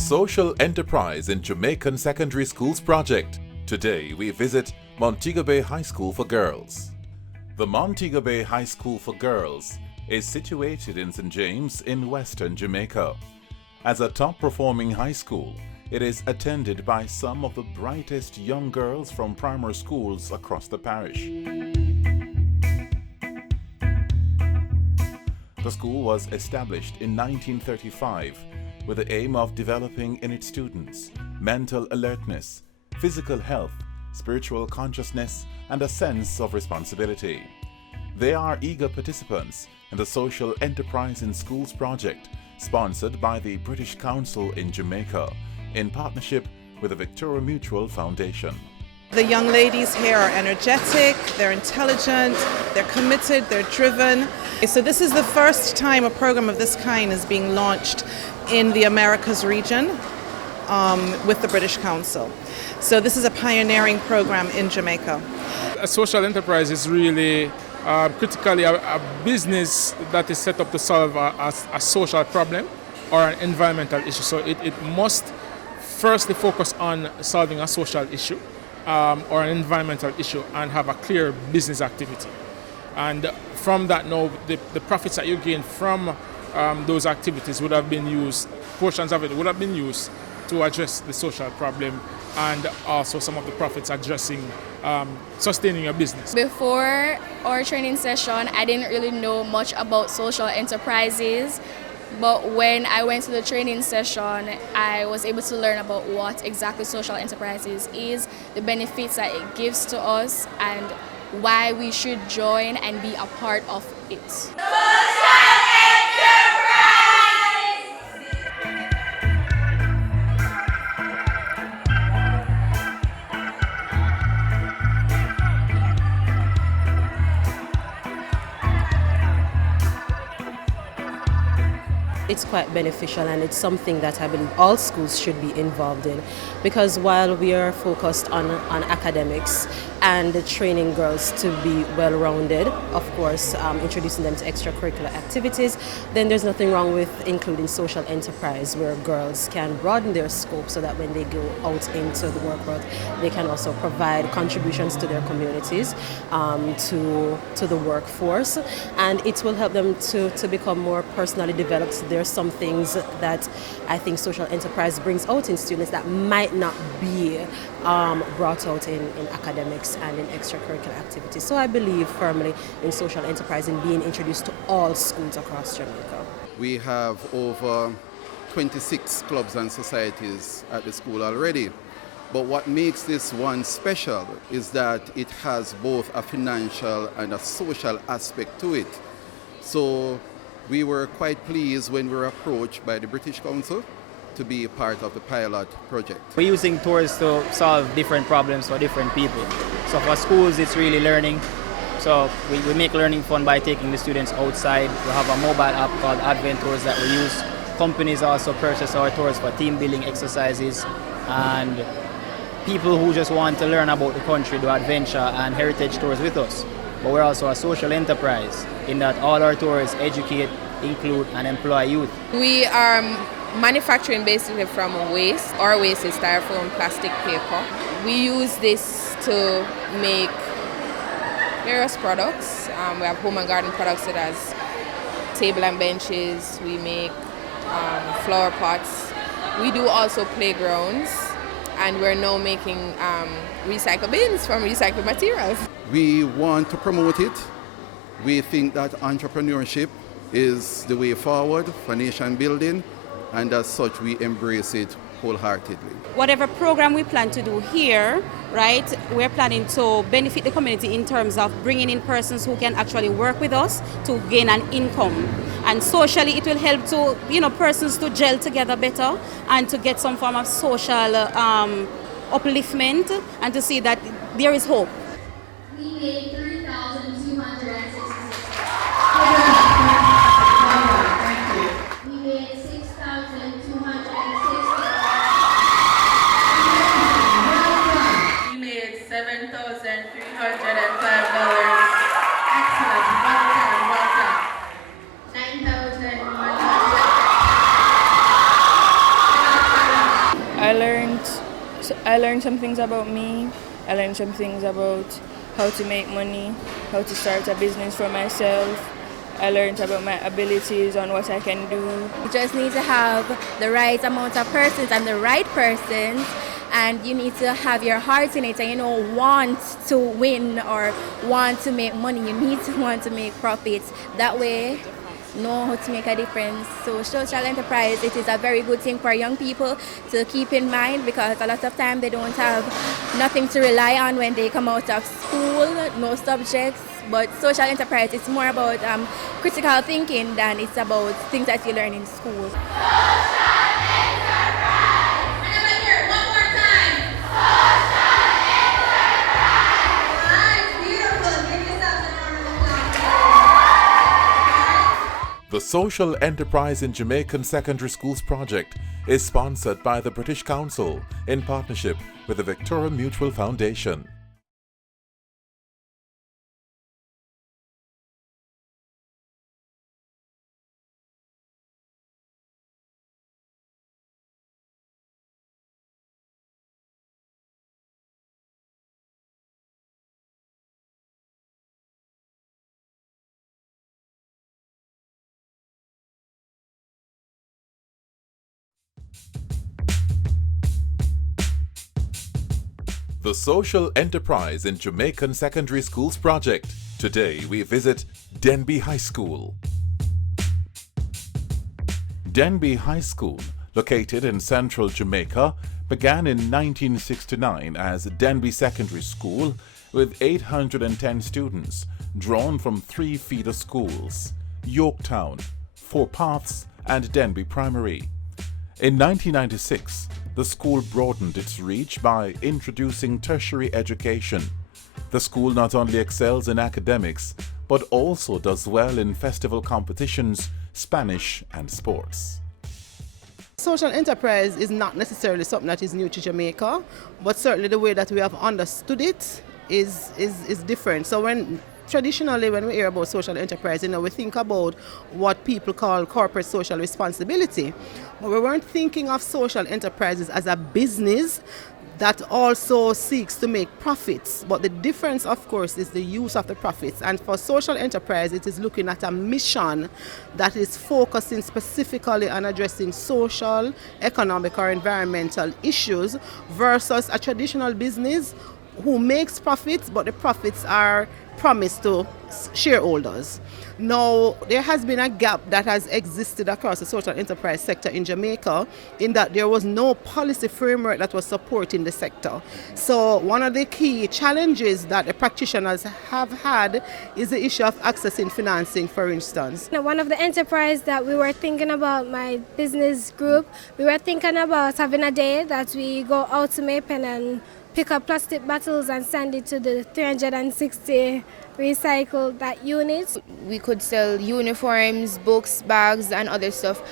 Social Enterprise in Jamaican Secondary Schools project. Today we visit Montego Bay High School for Girls. The Montego Bay High School for Girls is situated in St. James in western Jamaica. As a top-performing high school, it is attended by some of the brightest young girls from primary schools across the parish. The school was established in 1935 with the aim of developing in its students mental alertness, physical health, spiritual consciousness, and a sense of responsibility. They are eager participants in the Social Enterprise in Schools project, sponsored by the British Council in Jamaica in partnership with the Victoria Mutual Foundation. The young ladies here are energetic, they're intelligent, they're committed, they're driven. So this is the first time a program of this kind is being launched in the Americas region with the British Council. So this is a pioneering program in Jamaica. A social enterprise is really critically a business that is set up to solve a social problem or an environmental issue. So it must firstly focus on solving a social issue or an environmental issue and have a clear business activity. And from that now, the profits that you gain from those activities would have been used, portions of it would have been used to address the social problem, and also some of the profits addressing sustaining your business. Before our training session, I didn't really know much about social enterprises, but when I went to the training session, I was able to learn about what exactly social enterprises is, the benefits that it gives to us, and why we should join and be a part of it. It's quite beneficial, and it's something that I believe all schools should be involved in, because while we are focused on academics and training girls to be well-rounded, of course introducing them to extracurricular activities, then there's nothing wrong with including social enterprise where girls can broaden their scope so that when they go out into the work world they can also provide contributions to their communities, to the workforce, and it will help them to become more personally developed. There's some things that I think social enterprise brings out in students that might not be brought out in academics and in extracurricular activities. So I believe firmly in social enterprise and being introduced to all schools across Jamaica. We have over 26 clubs and societies at the school already. But what makes this one special is that it has both a financial and a social aspect to it. So we were quite pleased when we were approached by the British Council to be a part of the pilot project. We're using tours to solve different problems for different people. So for schools, it's really learning. So we make learning fun by taking the students outside. We have a mobile app called Advent Tours that we use. Companies also purchase our tours for team building exercises, and people who just want to learn about the country do adventure and heritage tours with us. But we're also a social enterprise in that all our tours educate, include, and employ youth. We are manufacturing basically from waste. Our waste is styrofoam, plastic, paper. We use this to make various products. We have home and garden products such as table and benches. We make flower pots. We do also playgrounds, and we're now making recycle bins from recycled materials. We want to promote it. We think that entrepreneurship is the way forward for nation building, and as such we embrace it wholeheartedly. Whatever program we plan to do here, right, we're planning to benefit the community in terms of bringing in persons who can actually work with us to gain an income. And socially it will help to, persons to gel together better and to get some form of social upliftment and to see that there is hope. We made 3,266. We made 6,260. We made $7,305. Excellent. Well done. 9,100. I learned some things about me. I learned some things about how to make money, how to start a business for myself. I learned about my abilities on what I can do. You just need to have the right amount of persons and the right persons, and you need to have your heart in it and want to win or want to make money. You need to want to make profits. That way, know how to make a difference. So social enterprise, it is a very good thing for young people to keep in mind, because a lot of time they don't have nothing to rely on when they come out of school, no subjects. But social enterprise, it's more about critical thinking than it's about things that you learn in school. The Social Enterprise in Jamaican Secondary Schools project is sponsored by the British Council in partnership with the Victoria Mutual Foundation. The Social Enterprise in Jamaican Secondary Schools project. Today we visit Denby High School. Denby High School, located in central Jamaica, began in 1969 as Denby Secondary School with 810 students drawn from 3 feeder schools: Yorktown, Four Paths and Denby Primary. In 1996, the school broadened its reach by introducing tertiary education. The school not only excels in academics, but also does well in festival competitions, Spanish and sports. Social enterprise is not necessarily something that is new to Jamaica, but certainly the way that we have understood it is different. So traditionally, when we hear about social enterprise, we think about what people call corporate social responsibility. But we weren't thinking of social enterprises as a business that also seeks to make profits. But the difference, of course, is the use of the profits. And for social enterprise, it is looking at a mission that is focusing specifically on addressing social, economic, or environmental issues versus a traditional business who makes profits, but the profits are promised to shareholders. Now, there has been a gap that has existed across the social enterprise sector in Jamaica in that there was no policy framework that was supporting the sector. So one of the key challenges that the practitioners have had is the issue of accessing financing, for instance. One of the enterprise that we were thinking about, my business group, we were thinking about having a day that we go out to Maypen and pick up plastic bottles and send it to the 360 recycle that units. We could sell uniforms, books, bags and other stuff,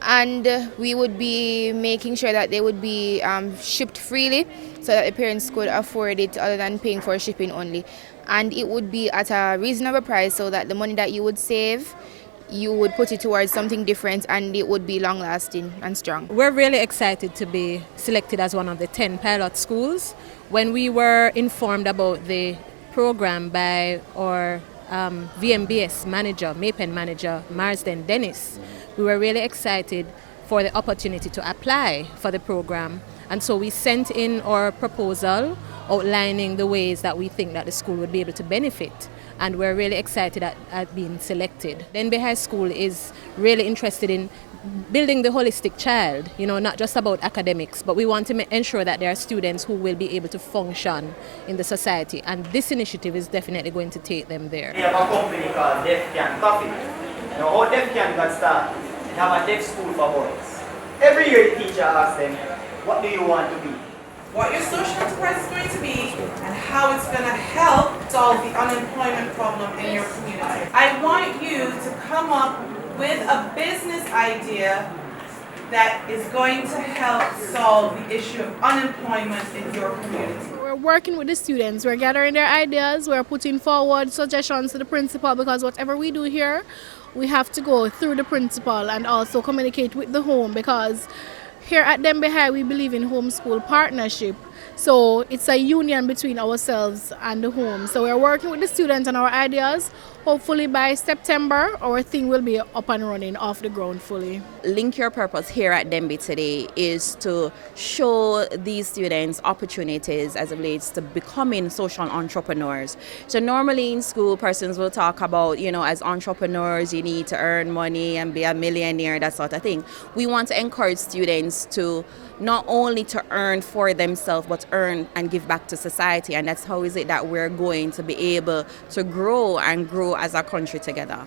and we would be making sure that they would be shipped freely so that the parents could afford it other than paying for shipping only. And it would be at a reasonable price so that the money that you would save, you would put it towards something different and it would be long-lasting and strong. We're really excited to be selected as one of the 10 pilot schools. When we were informed about the program by our VMBS manager, Maypen manager, Marsden Dennis, we were really excited for the opportunity to apply for the program. And so we sent in our proposal outlining the ways that we think that the school would be able to benefit. And we're really excited at being selected. Denby High School is really interested in building the holistic child, not just about academics, but we want to ensure that there are students who will be able to function in the society. And this initiative is definitely going to take them there. We have a company called Deaf Can Coffee. How Deaf Can got started, they have a deaf school for boys. Every year the teacher asks them, what do you want to be? What your social enterprise is going to be and how it's going to help solve the unemployment problem in your community. I want you to come up with a business idea that is going to help solve the issue of unemployment in your community. We're working with the students, we're gathering their ideas, we're putting forward suggestions to the principal, because whatever we do here, we have to go through the principal and also communicate with the home, because here at Denby High we believe in homeschool partnership. So it's a union between ourselves and the home. So we're working with the students on our ideas. Hopefully by September, our thing will be up and running off the ground fully. Link Your Purpose here at Denby today is to show these students opportunities as it relates to becoming social entrepreneurs. So normally in school, persons will talk about, as entrepreneurs, you need to earn money and be a millionaire, that sort of thing. We want to encourage students to not only to earn for themselves, but earn and give back to society. And that's how is it that we're going to be able to grow and grow as a country together.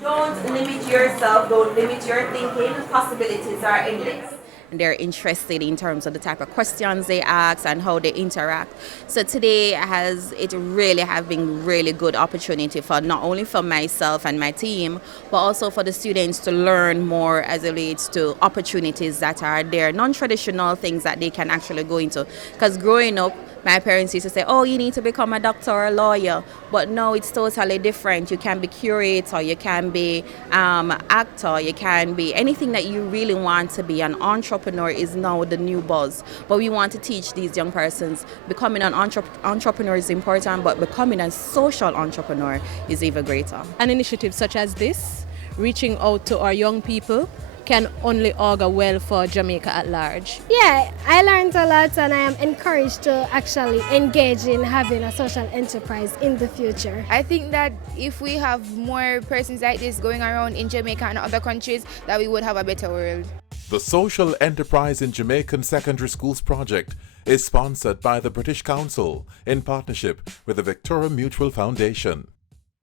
Don't limit yourself, don't limit your thinking. Possibilities are endless. And they're interested in terms of the type of questions they ask and how they interact. So today it really have been really good opportunity for not only for myself and my team, but also for the students to learn more as it relates to opportunities that are there, non-traditional things that they can actually go into. Because growing up, my parents used to say, oh, you need to become a doctor or a lawyer. But no, it's totally different. You can be curator, you can be actor, you can be anything that you really want to be. An entrepreneur is now the new buzz. But we want to teach these young persons becoming an entrepreneur is important, but becoming a social entrepreneur is even greater. An initiative such as this, reaching out to our young people, can only augur well for Jamaica at large. Yeah, I learned a lot and I am encouraged to actually engage in having a social enterprise in the future. I think that if we have more persons like this going around in Jamaica and other countries, that we would have a better world. The Social Enterprise in Jamaican Secondary Schools project is sponsored by the British Council in partnership with the Victoria Mutual Foundation.